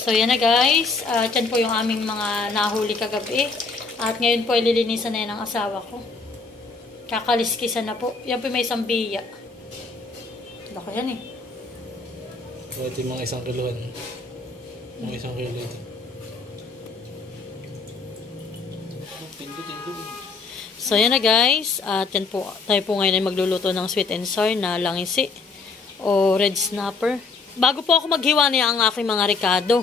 So, yan na guys. Yan po yung aming mga nahuli kagabi. At ngayon po, ililinisan na yan ng asawa ko. Kakaliskisan na po. Yan po may isang biya. Laki yan eh. So, ito yung mga isang kiluhan. Mga isang kilo ito. So, yan na guys. At yan po, tayo po ngayon ay magluluto ng sweet and sour na langisi o red snapper. Bago po ako maghiwa niya ang aking mga ricado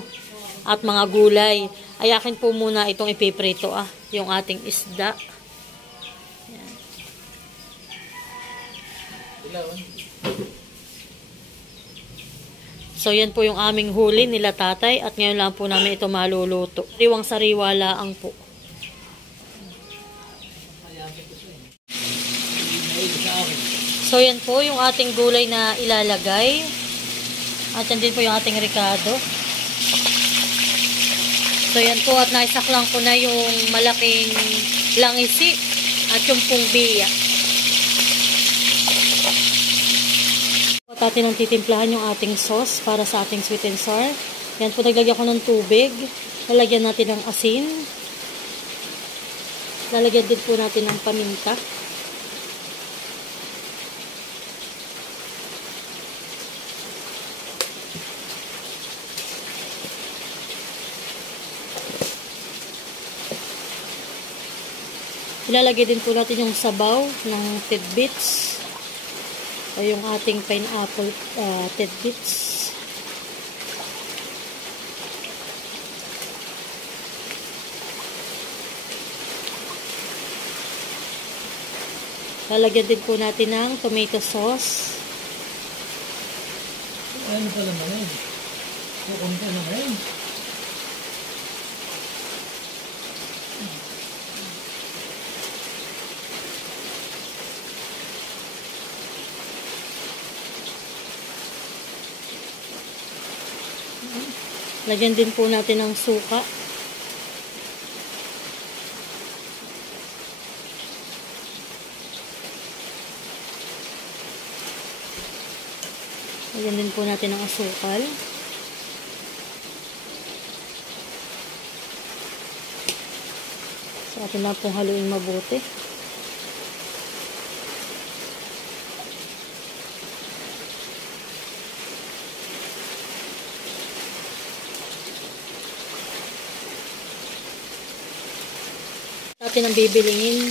at mga gulay, ay akin po muna itong ipiprito yung ating isda. Yan. So, yan po yung aming huli nila tatay at ngayon lang po namin ito maluluto. Sariwang sariwa laang po. So, yan po yung ating gulay na ilalagay. At yan din po yung ating ricado. So, yan po at naisaklang ko na yung malaking langisi at yung pong biya. At atin ang titimplahan yung ating sauce para sa ating sweet and sour. Yan po, naglagyan ko ng tubig. Lalagyan natin ng asin. Lalagyan din po natin ng paminta. Ilalagay din po natin yung sabaw ng tidbits o yung ating pineapple tidbits. Lalagyan din po natin ng tomato sauce. Ano pala naman? Kukunta naman. Lagyan din po natin ng suka. Lagyan din po natin ng asukal. So, atin lang pong haluin mabuti. Natin ang bibilingin.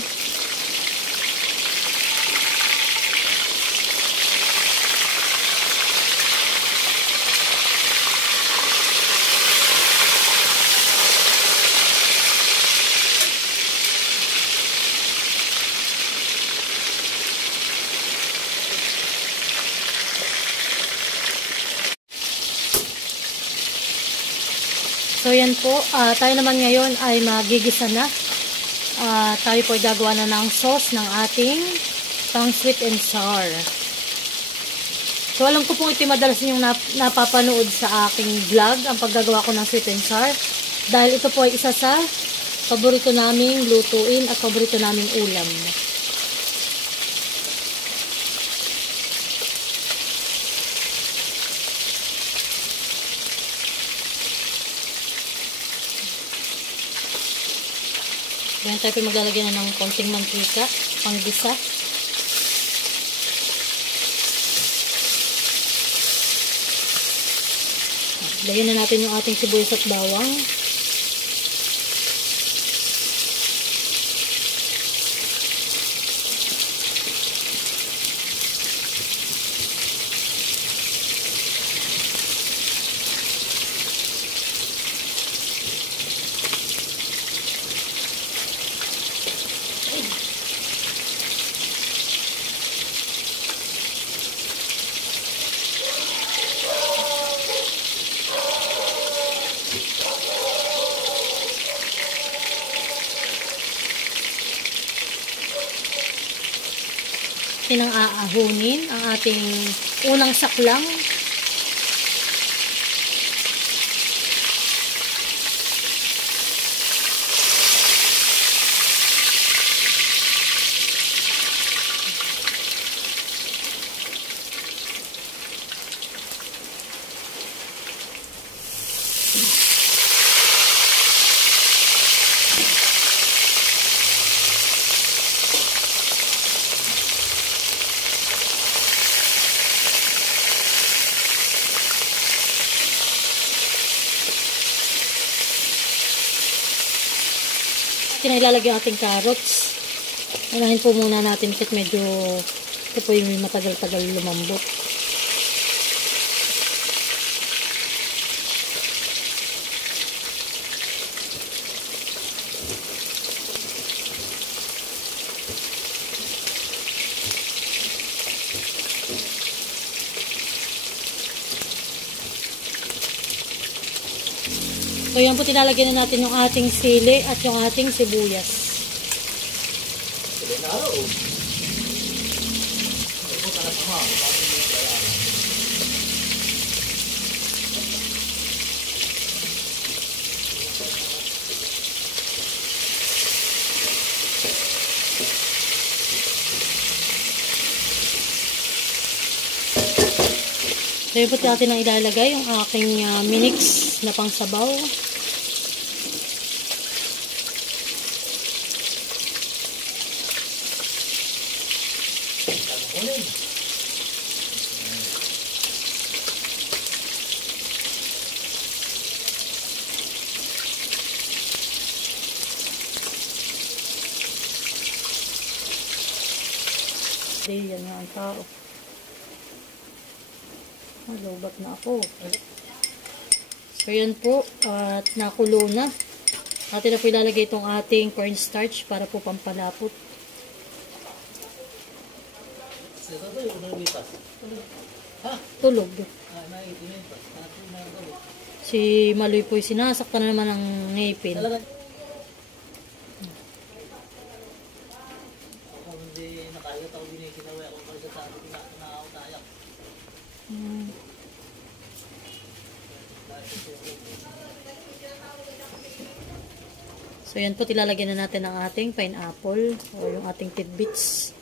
So yan po, tayo naman ngayon ay magigisa na. Tayo po ay gagawa na ng sauce ng ating pang sweet and sour. So, alam ko pong ito madalas yung napapanood sa aking vlog, ang paggagawa ko ng sweet and sour. Dahil ito po ay isa sa paborito naming lutuin at paborito naming ulam. Ganyan tayo po maglalagyan na ng konting mantika, panggisa. Lagyan na natin yung ating sibuyas at bawang. Tinang aahunin ang ating unang saklang. natin na ilalagay ang ating carrots. Unahin po muna natin kahit medyo ito po yung matagal-tagal lumambot. So, yan po tinalagyan na natin yung ating sili at yung ating sibuyas. So, yun po natin ang ilalagay yung aking minix na pangsabaw. Yan nga ang tao. Lobat na ako. So, yan po. At nakulo na. Atin na po ilalagay itong ating cornstarch para po pampalapot. Tulog. Si Maloy po sinasaktan na naman ng ngipin. So, yan po, tilalagyan na natin ang ating pineapple o yung ating tidbits.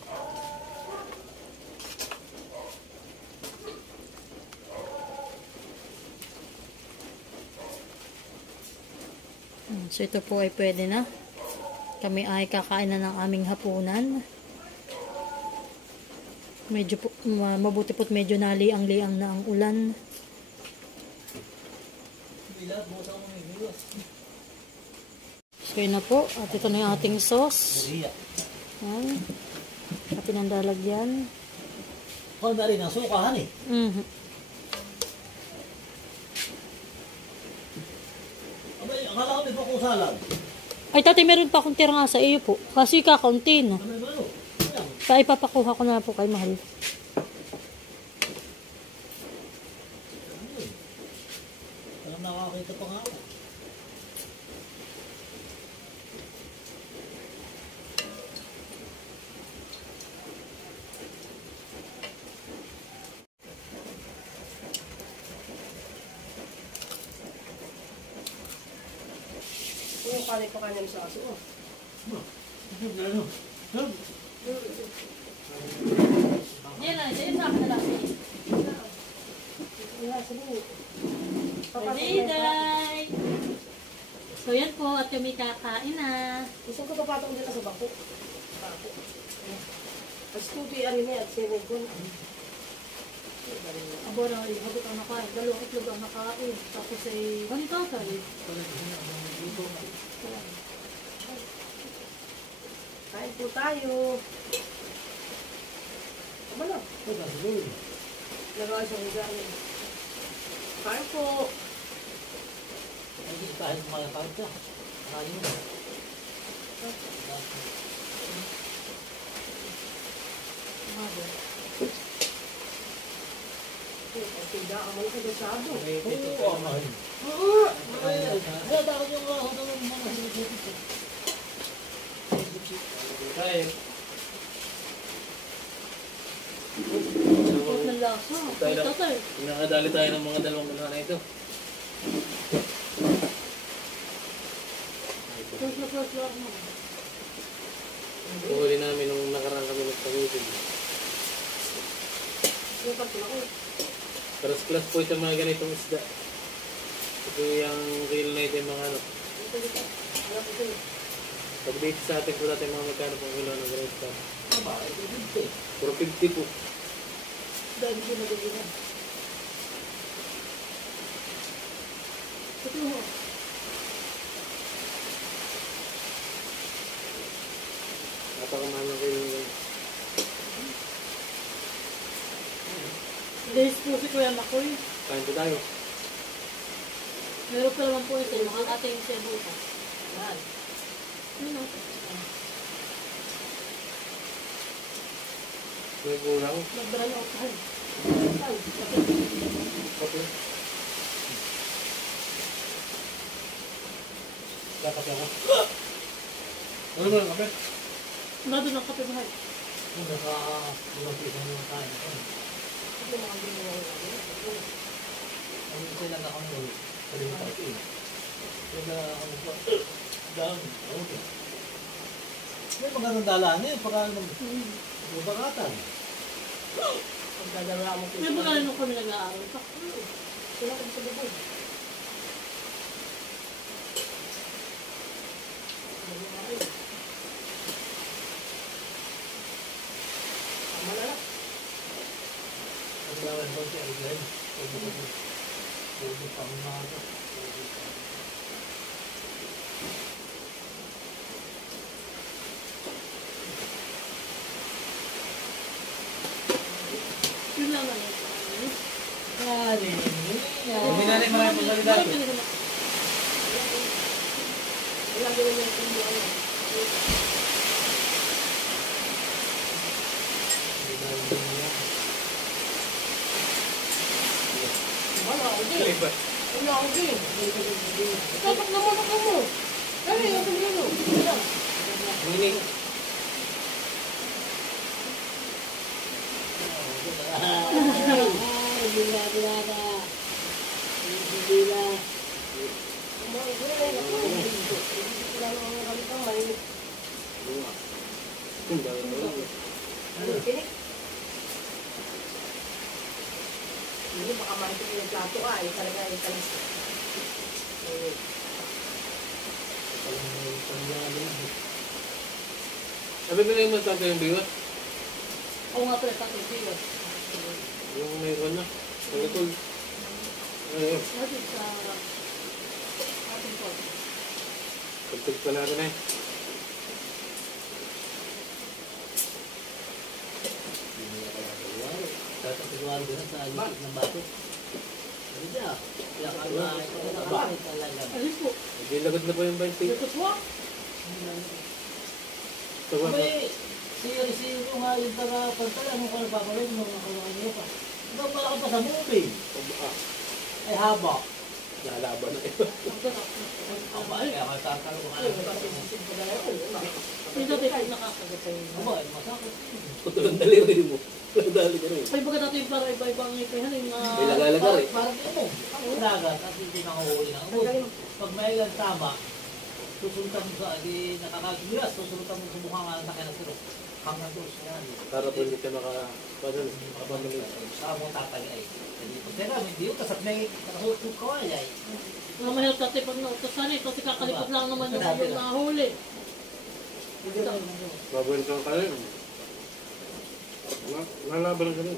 So, ito po ay pwede na. Kami ay kakain na ng aming hapunan. Medyo po, mabuti po't medyo naliang-liang na ang ulan. So, yun na po. At ito na yung ating sauce. Yan. Atin ang lalagyan. Oh, na rin ang sukahan eh. Abay, akala ko may pakusalan. Ay, tatay, meron pa akong tira nga sa iyo po. Kasi kakaunti na. Ano ba ano? Kaya ipapakuha ko na po kay Mahal. Alam na nakakita pa nga ako. Yung kalay pa kanya sa aso. Ano? Yan na, yan sa akin na lang. Day! So yan po, at kami kakain na. Gusto ko kapatong nila sa bako. Bako. As tuti ari niya at sinay ko. Abo na, habot ang nakain. Dalawang itlog ang nakain. Tapos ay, ganito tayo. Kain po tayo. Tama na. Lagaw sa lugar niya. Kain po. Ay, kahit mga karta. Ayun na. Tinda ang mga kabasado. Oo, mahal. Oo. Wala dapat yung mga sinipipit. Kain. Huwag ng lasa. Tayo lang. Ito tayo. Nakadali tayo ng mga dalawang unahan na ito. Plus mo. Uhuli namin nung nakaraan kami magpag-usig. Yung pagtula ko. Class po sa mga ganitong isda. Ito yung real na ito yung mga ano. Pag dito sa atin po natin mga magkano pong kilo ng ganito. Puro 50 po. Dahil hindi nagagawin. Ito mo. Napakamahal ng kilo ngayon. Dahil po si Kuya Makoy. Kain po tayo. Meron pa naman po ito. Yung ating sebutas. Yan. Yun o. May kulang. Nagdala na upahan. Ay, Kape. Kape ako. Ano ba ang kape? Nado ng kape mahal. Kung naka-ilang piso ng kain. ito mga ginawa natin. Ang sila na kami kalimutan ko eh. Sila ano po, daan. Okay. May magandang dalaan eh, pagka bubakatan. Pagdadala mo May mga nung kami nag-aaral pa. sila kami sa bubog. Tama na lang. Ang dawan ko siya ay pwede pang umaga. Yun lang naman. Hindi na rin marami pang salita. Wala gawin yung pinduan. Wala ako din. Iba. Wala ako din. Tapak naman ako mo. Ano yung tumino? Wala. Meaning, Hindi, baka maritin yung plato ka. Ay, talaga, ay talis. sabi mo na yung masaka yung biwas. Oo nga pala sa ating biwas. Yung may na. Ang likod. Ano yun? Natin sa ating pot. Pagtag pa natin eh. Tatapiguan ko na sa likod ng bato. Sabi niya, kaya kalahin ko na bakit talaga. Alin po? Hindi lagod na po yung 20. Dito po. Ito ba? May si yung nga yung taga-pantala, ano ka nagpapalay, nung nakalakay niyo pa. Ikaw pala ka pa sa movie. Ay haba. Nalaban na yun. Aba, kaya kasakal ko nga. Yung dati po nakakagat tayo. Aba, ay masakit. Putulang daliri mo. Dali ka rin. Ay baga dati yung para iba-ibang ipahan yung May lagalaga rin. Parang mo, ang dagat, at hindi nakahuli ng abot. Pag may ilang tama, susuntan mo sa, di nakakagilas, susuntan mo sa mukha nga ng sakyan ng siro. Hanggang doon siya yan. Para po hindi ka makapamili. Sa mo tatagay. Hindi po sila, hindi yung kasat may nakasuot yung kaway ay. mga mahirap dati pag nautosan eh. Kasi kakalipot lang naman yung yung nahuli. Babalikan ka rin. Nalaban ka rin.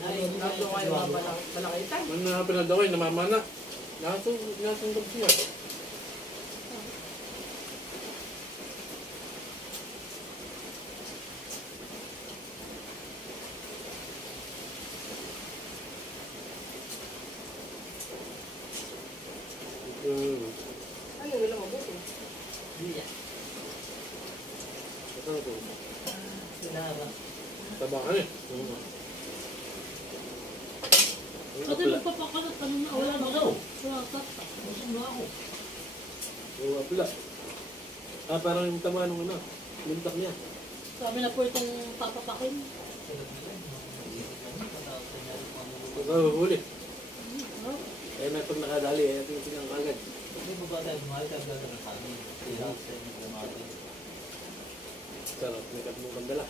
Ay, tatlo kayo mga balakaitan. Man na pinadaway, namamana. Nasunggab siya. Ano nila mabuti? Hindi yan. Ito na po. Sinara. Tabakan eh. Kasi magpapakalat ano na. Wala na daw. Wala tata. Busog na ako. Oo, apila. Parang yung tama nung ano. Lintak niya. Sabi na po itong papapakin. Pagkahuli. No? Eh, may pag nakadali, eh, ito yung pinang kagad. Hindi mo ba tayo mahal ka ganda ng kami? Sila sa inyo kumati. Sarap, may katlong kandala.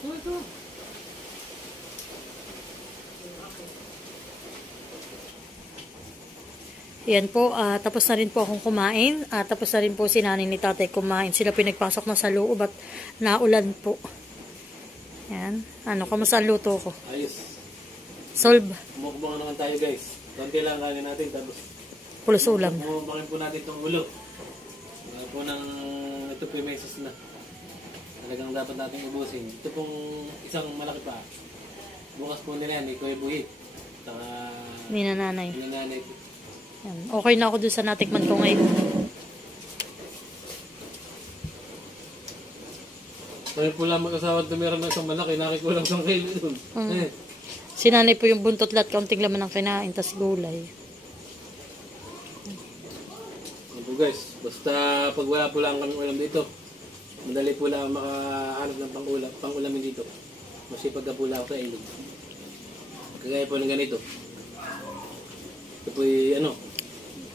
Ito. Yan po, tapos na rin po akong kumain. Tapos na rin po si nanay ni tatay kumain. Sila pinagpasok na sa loob at naulan po. Yan. Ano, kamusta ang luto ko? Ayos. Solve. Mukbang naman tayo guys. Konti lang kagin natin tapos Pulos ulam. mukbangin po natin itong ulo. Po ng ito po yung meses na. Talagang dapat natin ubusin. Ito pong isang malaki pa. Bukas po nila yan, Kuya Buhit. Saka Ni nanay. nanay. Yan. Okay na ako dun sa natikman ko ngayon. Kaya po lang mag-asawa at meron ng isang malaki, nakikulang isang kilo dun. Si nanay po yung buntot lahat, kaunting laman ang kinain, tas gulay. Yan po guys, basta pag wala po lang kami ulam dito, madali po lang makahanap ng pang-ulamin dito. Masipag ka po lang sa ilog. Kagaya po ng ganito. Ito po yung ano.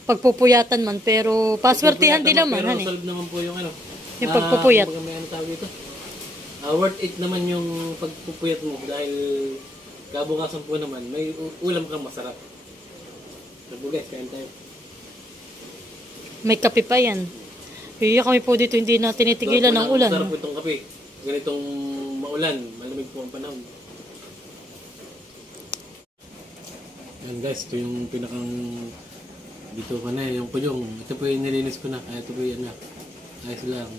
Pagpupuyatan man, pero paswertihan din naman. Pero Hani. solve naman po yung ano. Yung pagpupuyat. Kumbaga may ano tawag dito. Worth it naman yung pagpupuyat mo dahil kabukasan po naman may ulam kang masarap. So po guys, kain tayo. May kape pa yan. Kaya kami po dito hindi na tinitigilan ng ulan. Masarap po itong kape. Ganitong maulan, malamig po ang panahon. Yan guys, ito yung pinakang dito pa na yung pulyong. Ito po yung nilinis ko na. Kaya ito po yung ano. Ayos lang.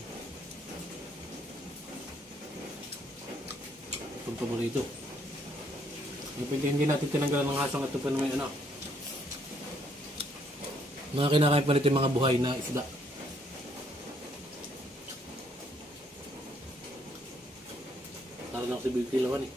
Itong paborito. Hindi natin tinanggalan ng hasang. Ito po naman ano. Mga kinakain pa nito yung mga buhay na isda. Tara lang si Big Kilawan eh.